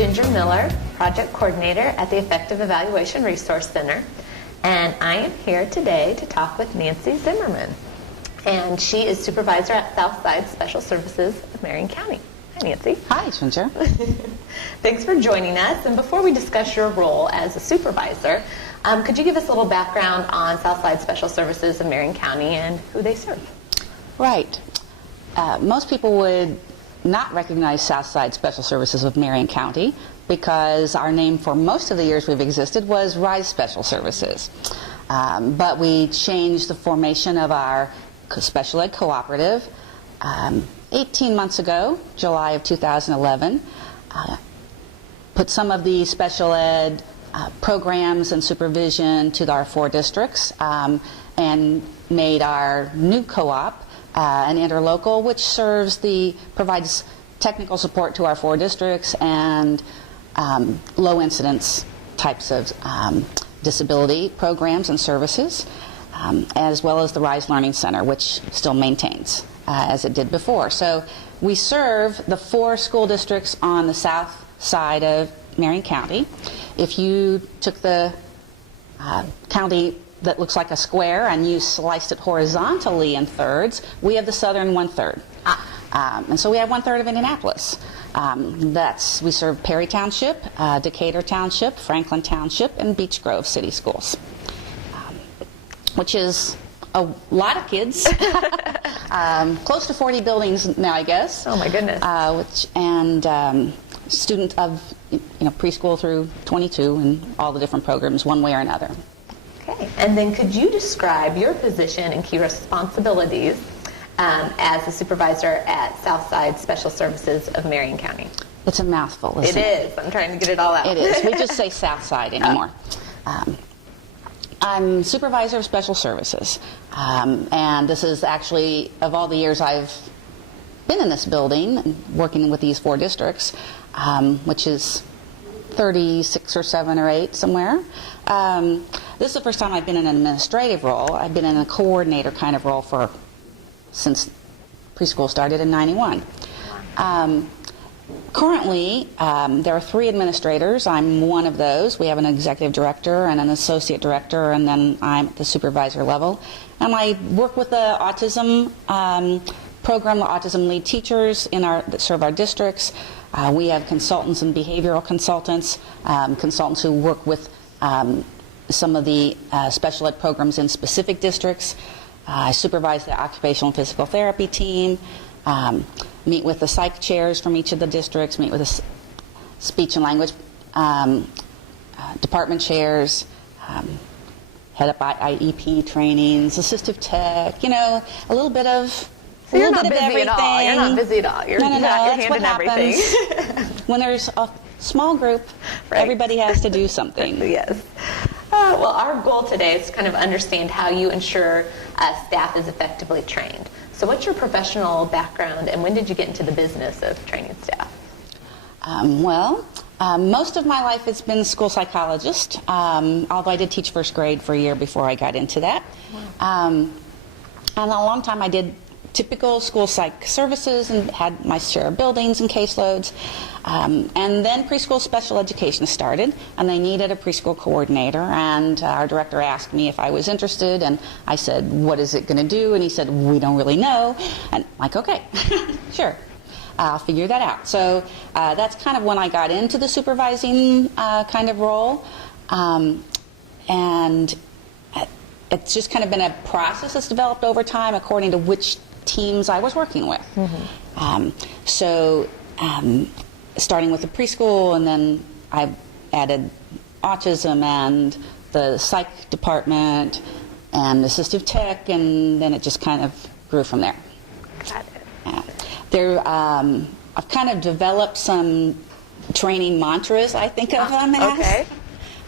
Ginger Miller, Project Coordinator at the Effective Evaluation Resource Center, and I am here today to talk with Nancy Zimmerman. And she is Supervisor at Southside Special Services of Marion County. Hi, Nancy. Hi, Ginger. Thanks for joining us. And before we discuss your role as a supervisor, could you give us a little background on Southside Special Services of Marion County and who they serve? Right. Most people would not recognize Southside Special Services of Marion County because our name for most of the years we've existed was RISE Special Services. But we changed the formation of our special ed cooperative 18 months ago, July of 2011. Put some of the special ed programs and supervision to our 4 districts and made our new co-op an interlocal, which provides technical support to our 4 districts and low incidence types of disability programs and services, as well as the RISE Learning Center, which still maintains as it did before. So we serve the 4 school districts on the south side of Marion County. If you took the county that looks like a square and you sliced it horizontally in thirds, we have the southern 1/3. And so we have 1/3 of Indianapolis. We serve Perry Township, Decatur Township, Franklin Township, and Beech Grove City Schools, which is a lot of kids. Close to 40 buildings now, I guess. Oh my goodness. Student of preschool through 22 and all the different programs one way or another. Okay, and then could you describe your position and key responsibilities as a supervisor at Southside Special Services of Marion County? It's a mouthful, isn't it? It is. I'm trying to get it all out. It is. We just say Southside anymore. I'm Supervisor of Special Services, and this is actually, of all the years I've been in this building, working with these 4 districts, which is 36 or 7 or 8 somewhere. This is the first time I've been in an administrative role. I've been in a coordinator kind of role since preschool started in '91. Currently, there are 3 administrators. I'm one of those. We have an executive director and an associate director, and then I'm at the supervisor level. And I work with the autism program, the autism lead teachers that serve our districts. We have consultants and behavioral consultants, consultants who work with some of the special ed programs in specific districts. I supervise the occupational and physical therapy team, meet with the psych chairs from each of the districts, meet with the speech and language department chairs, head up IEP trainings, assistive tech, a little bit of So you're not busy busy at all. You're not busy at all. You're No, your that's hand what in happens. everything. When there's a small group, Right. everybody has to do something. Yes. Well, our goal today is to kind of understand how you ensure staff is effectively trained. So what's your professional background, and when did you get into the business of training staff? Most of my life has been school psychologist, although I did teach first grade for a year before I got into that. Wow. And a long time I did typical school psych services and had my share of buildings and caseloads. And then preschool special education started, and they needed a preschool coordinator, and our director asked me if I was interested, and I said, what is it going to do? And he said, we don't really know. And I'm like, okay, sure. I'll figure that out. So that's kind of when I got into the supervising kind of role. And it's just kind of been a process that's developed over time according to which teams I was working with. Mm-hmm. Starting with the preschool, and then I added autism and the psych department and assistive tech, and then it just kind of grew from there. Got it. I've kind of developed some training mantras, I think of them as. Okay.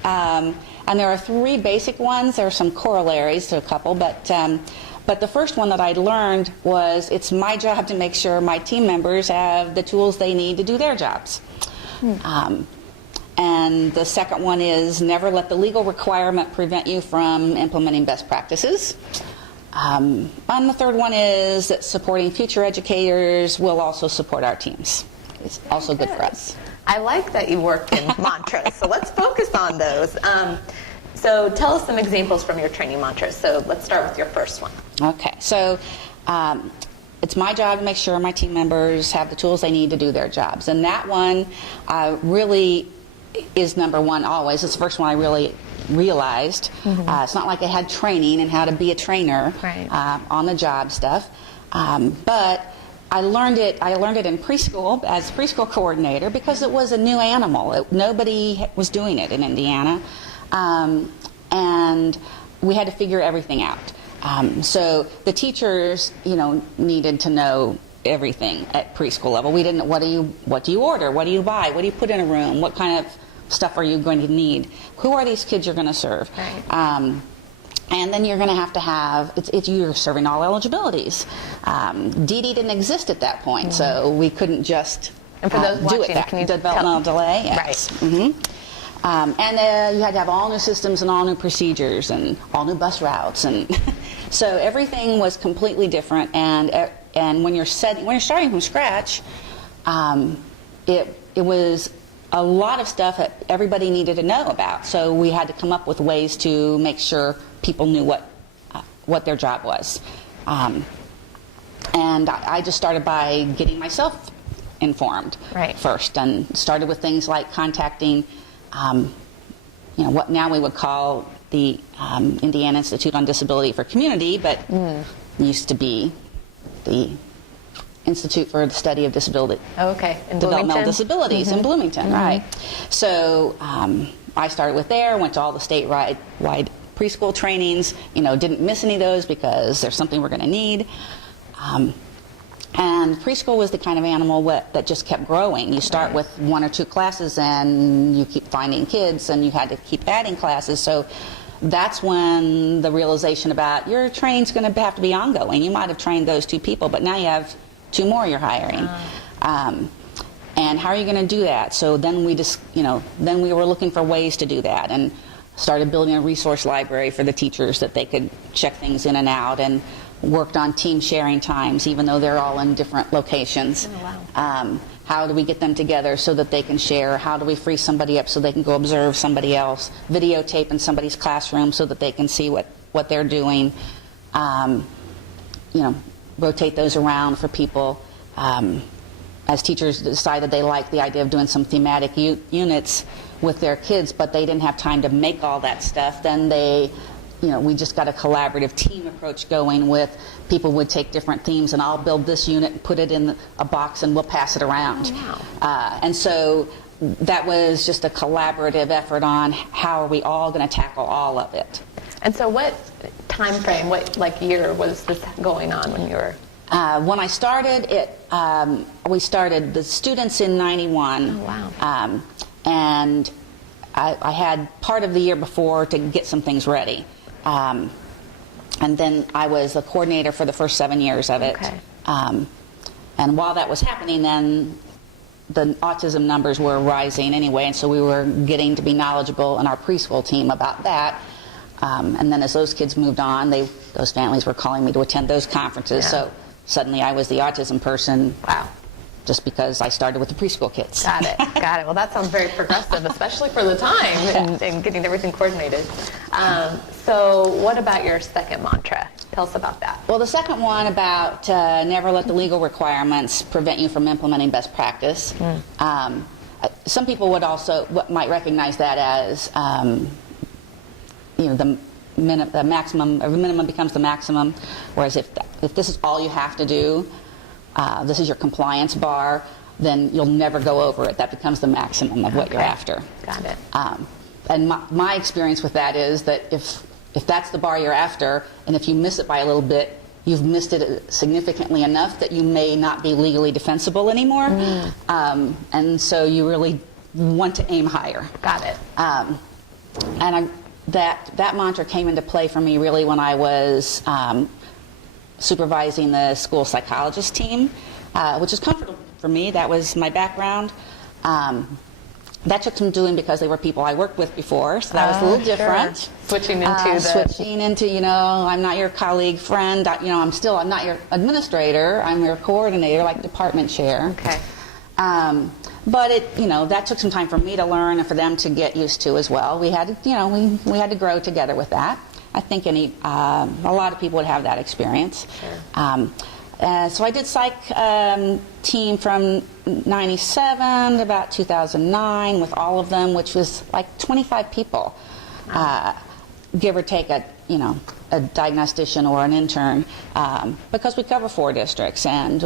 And there are 3 basic ones. There are some corollaries to a couple, but the first one that I learned was it's my job to make sure my team members have the tools they need to do their jobs. And the second one is never let the legal requirement prevent you from implementing best practices. And the third one is that supporting future educators will also support our teams. It's also good for us. I like that you worked in mantras, so let's focus on those. So tell us some examples from your training mantras. So let's start with your first one. Okay, so it's my job to make sure my team members have the tools they need to do their jobs. And that one really is number one always. It's the first one I really realized. It's not like I had training in how to be a trainer on the job stuff. But I learned it in preschool as preschool coordinator because it was a new animal. Nobody was doing it in Indiana. And we had to figure everything out. So the teachers, needed to know everything at preschool level. We didn't. What do you order? What do you buy? What do you put in a room? What kind of stuff are you going to need? Who are these kids you're going to serve? Right. And then you're going to have you're serving all eligibilities. DD didn't exist at that point, so we couldn't just and for those do watching, it. Can you developmental delay, yes. Right. And you had to have all new systems and all new procedures and all new bus routes, and so everything was completely different. And when you're starting from scratch, it was a lot of stuff that everybody needed to know about. So we had to come up with ways to make sure people knew what their job was. And I just started by getting myself informed first, and started with things like contacting what now we would call the Indiana Institute on Disability for Community, but used to be the Institute for the Study of Disability, in Developmental Disabilities in Bloomington, right? So I started with there, went to all the statewide preschool trainings. Didn't miss any of those because there's something we're going to need. And preschool was the kind of animal that just kept growing. You start with 1 or 2 classes and you keep finding kids, and you had to keep adding classes. So that's when the realization about your training's going to have to be ongoing. You might have trained those 2 people, but now you have 2 more you're hiring. And how are you going to do that? So then then we were looking for ways to do that, and started building a resource library for the teachers that they could check things in and out, and worked on team sharing times, even though they're all in different locations. How do we get them together so that they can share? How do we free somebody up so they can go observe somebody else? Videotape in somebody's classroom so that they can see what they're doing. Rotate those around for people. As teachers decided they liked the idea of doing some thematic units with their kids, but they didn't have time to make all that stuff, then we just got a collaborative team approach going with people would take different themes, and I'll build this unit and put it in a box and we'll pass it around. And so that was just a collaborative effort on how are we all going to tackle all of it. And so what time frame, what year was this going on when you were? When I started we started the students in 91. Oh, wow. And I had part of the year before to get some things ready. And then I was the coordinator for the first 7 years of it. And while that was happening, then the autism numbers were rising anyway, and so we were getting to be knowledgeable in our preschool team about that. And then as those kids moved on, those families were calling me to attend those conferences. So suddenly I was the autism person. Wow. Just because I started with the preschool kids. Got it. Well, that sounds very progressive, especially for the time and getting everything coordinated. So what about your second mantra? Tell us about that. Well, the second one about never let the legal requirements prevent you from implementing best practice. Some people might recognize that as the minimum becomes the maximum, whereas if this is all you have to do, this is your compliance bar, then you'll never go over it. That becomes the maximum of what you're after. Got it. And my experience with that is that if that's the bar you're after, and if you miss it by a little bit, you've missed it significantly enough that you may not be legally defensible anymore. And so you really want to aim higher. Got it. And that mantra came into play for me really when I was supervising the school psychologist team, which is comfortable for me. That was my background. That took some doing because they were people I worked with before, so that was a little different. Sure. Switching into I'm not your colleague, friend. I'm not your administrator. I'm your coordinator, like department chair. Okay. But that took some time for me to learn and for them to get used to as well. We had to, we had to grow together with that. I think a lot of people would have that experience. Sure. So I did psych team from 97 to about 2009 with all of them, which was like 25 people, give or take a diagnostician or an intern, because we cover 4 districts, and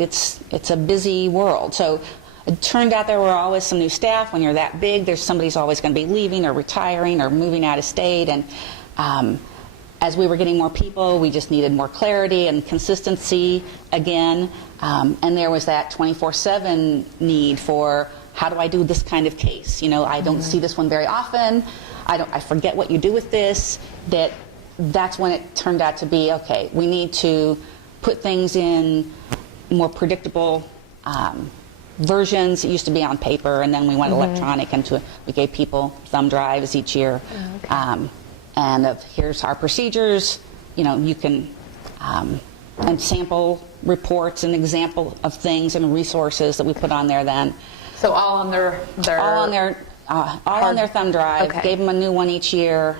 it's a busy world. So it turned out there were always some new staff. When you're that big, somebody's always going to be leaving or retiring or moving out of state, and as we were getting more people, we just needed more clarity and consistency again, and there was that 24/7 need for, how do I do this kind of case? I don't see this one very often. I forget what you do with this. That's when it turned out to be, okay, we need to put things in more predictable versions. It used to be on paper, and then we went electronic, and we gave people thumb drives each year. Okay. And here's our procedures. You can and sample reports and example of things and resources that we put on there then. So all on their on their thumb drive. Okay. Gave them a new one each year,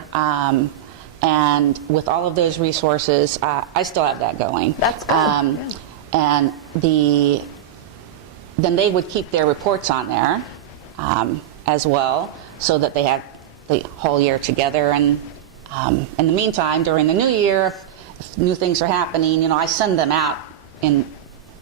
and with all of those resources, I still have that going. That's good. Yeah. And then they would keep their reports on there as well, so that they had the whole year together. And in the meantime, during the new year, if new things are happening, I send them out in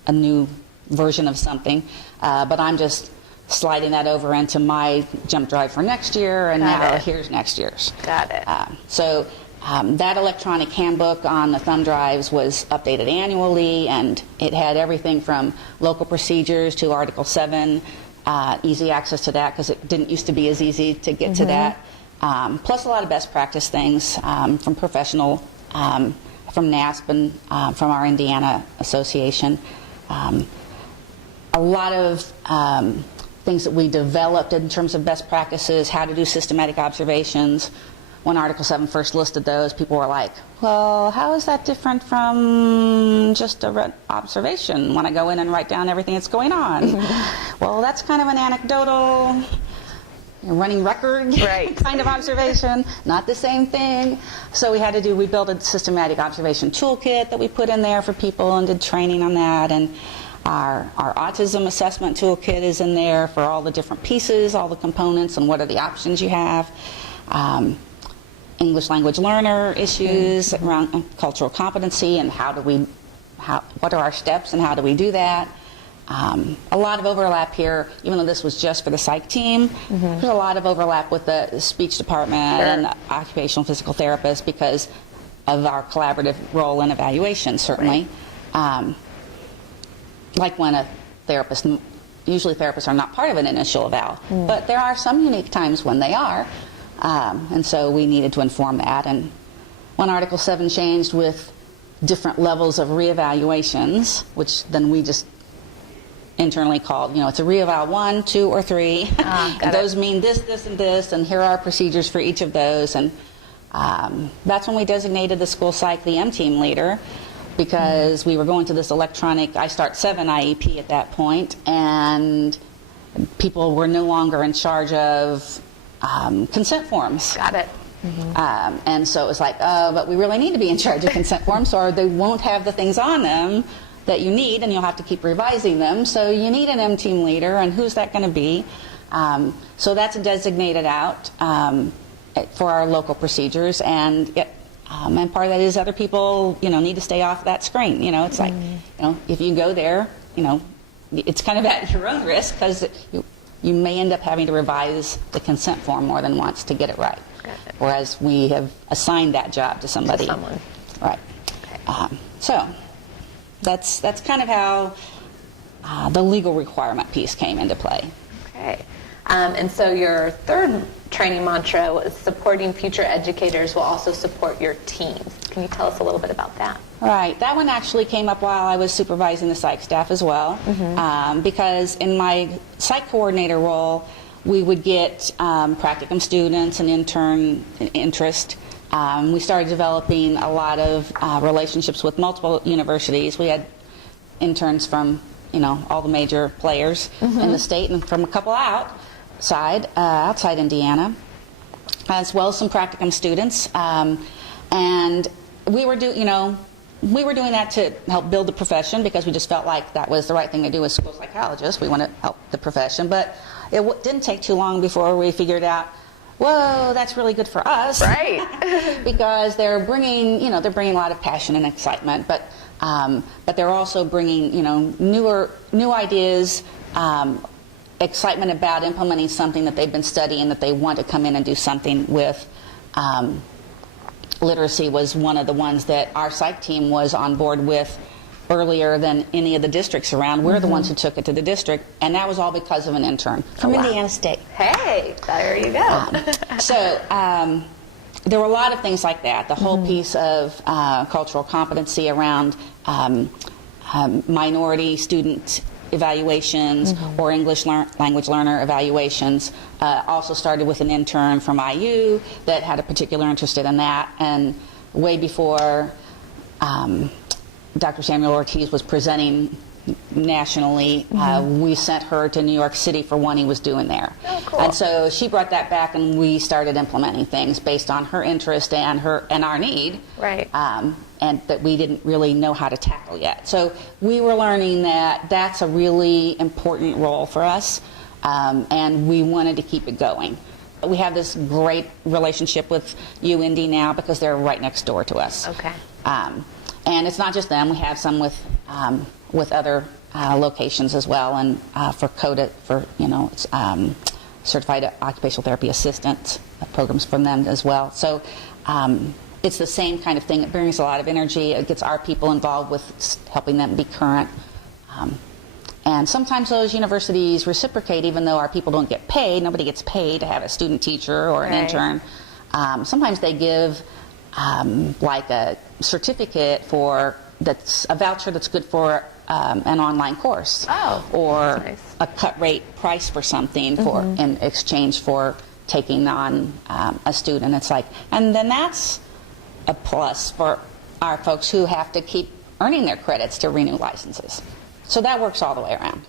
a new version of something, but I'm just sliding that over into my jump drive for next year, and here's next year's. Got it. So that electronic handbook on the thumb drives was updated annually, and it had everything from local procedures to Article 7, easy access to that because it didn't used to be as easy to get to that. Plus a lot of best practice things from professional, from NASP and from our Indiana Association. A lot of things that we developed in terms of best practices, how to do systematic observations. When Article 7 first listed those, people were like, well, how is that different from just a observation when I go in and write down everything that's going on? Well, that's kind of an anecdotal, running record kind of observation, not the same thing. So we built a systematic observation toolkit that we put in there for people and did training on that, and our autism assessment toolkit is in there for all the different pieces, all the components, and what are the options you have. English language learner issues around cultural competency and what are our steps and how do we do that. A lot of overlap here, even though this was just for the psych team, there's a lot of overlap with the speech department and the occupational physical therapist because of our collaborative role in evaluation, certainly. Right. Like when a therapist, usually therapists are not part of an initial eval, but there are some unique times when they are, and so we needed to inform that. And when Article 7 changed with different levels of reevaluations, which then we just internally called, it's a reeval 1, 2, or 3. And those mean this, this, and this, and here are procedures for each of those. And that's when we designated the school psych the M-team leader, because we were going to this electronic I-Start 7 IEP at that point, and people were no longer in charge of consent forms. Got it. And so it was like, but we really need to be in charge of consent forms, or they won't have the things on them that you need, and you'll have to keep revising them. So you need an M-team leader, and who's that going to be? So that's designated out for our local procedures, and part of that is other people, need to stay off that screen. It's like, if you go there, it's kind of at your own risk, because you may end up having to revise the consent form more than once to get it right. Whereas we have assigned that job to somebody. To someone. Right. Okay. So that's kind of how the legal requirement piece came into play. Okay. And so your third training mantra was supporting future educators will also support your teams. Can you tell us a little bit about that? Right. That one actually came up while I was supervising the psych staff as well, because in my psych coordinator role, we would get practicum students and intern interest. We started developing a lot of relationships with multiple universities. We had interns from all the major players in the state, and from a couple outside Indiana, as well as some practicum students. And we were doing that to help build the profession, because we just felt like that was the right thing to do as school psychologists. We want to help the profession, but it didn't take too long before we figured out, whoa, that's really good for us, right? Because they're bringing a lot of passion and excitement, but they're also bringing new ideas, excitement about implementing something that they've been studying, that they want to come in and do something with. Literacy was one of the ones that our psych team was on board with earlier than any of the districts around. We're the ones who took it to the district, and that was all because of an intern from Indiana State. Hey, there you go. So there were a lot of things like that. The whole piece of cultural competency around minority student evaluations or English language learner evaluations also started with an intern from IU that had a particular interest in that. And way before Dr. Samuel Ortiz was presenting nationally, we sent her to New York City for one he was doing there. Oh, cool. And so she brought that back, and we started implementing things based on her interest and our need. Right. And that we didn't really know how to tackle yet. So we were learning that that's a really important role for us, and we wanted to keep it going. We have this great relationship with UIndy now because they're right next door to us. Okay. And it's not just them. We have some with other locations as well, and for CODA, it's, certified occupational therapy assistant programs from them as well. So it's the same kind of thing. It brings a lot of energy. It gets our people involved with helping them be current. And sometimes those universities reciprocate, even though our people don't get paid. Nobody gets paid to have a student teacher or an intern. Sometimes they give like a certificate that's a voucher that's good for an online course, or nice. a cut rate price for something in exchange for taking on a student. It's like, and then that's a plus for our folks who have to keep earning their credits to renew licenses. So that works all the way around.